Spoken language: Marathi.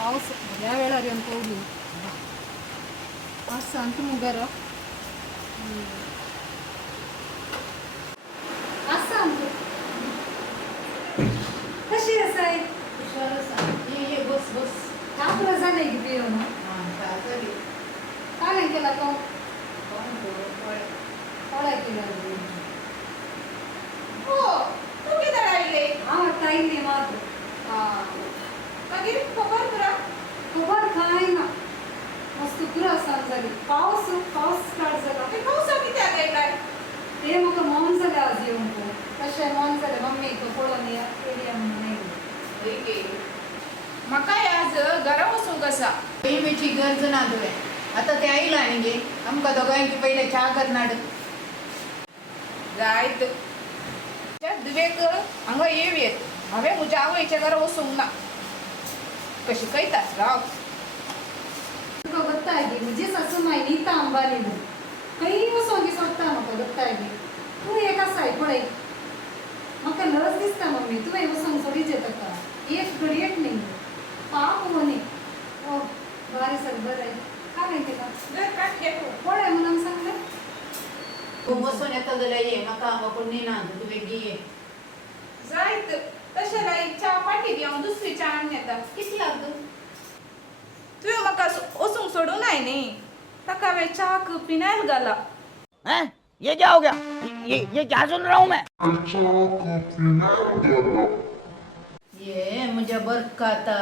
पाऊस या वेळार येवन पवली आज सांगता मुगार आज सांगतो कशी आसाय हुशार आसा ये बस बस का बरं झालंय की ते येऊन जाली काय केला तो कोण केला हो तू किती आले हा ताईने मात्र मागीर खबर तुला खबर काय ना मस्त तुला झाली पाऊस स्टार्ट झाला ते पावसा कित्याक येयलाय ते म्हाका मौन जालें आज येवन पळोवन कशें मौन जालें मम्मी पळोवन एरिया म्हणून म्हाका आज घरा वचूंक आसा पयलीची गरज ना तुवें आतां तें आयलां न्ही गे आमकां दोगांयकी पयलें च्या करनाड जायत त्या दुवेक हांगा येवयेत हांवें म्हज्या आवयच्या घरा वचूंक ना कशी कयतास राव तुका ಗೊತ್ತಾಗಿ म्हणजे सासू माय नीता अंबानी खंय वचोंक दिसता म्हाका ಗೊತ್ತಾಗಿ तूं एक आसाय पळय म्हाका लज दिसता मम्मी तुवें वचोंक सोडीचें ताका एक घडयेक न्ही पाप म्हणे ओ बारी सर बरें काय माहिती का जर काट घे पळय म्हणून सांगलें तू वचून येता जाल्यार ये म्हाका हांगा कोण नेना तुवें गे जायत तशें च्या पाटी दी हांव दुसरी च्या हाडून येता कितली लागू तुवें म्हाका वचूंक सोडूनाय न्ही ताका हांवें च्याक पिनायल घाला हैं? ये क्या हो गया? ये क्या सुन रहा हूँ मैं? ये म्हज्या बरकाता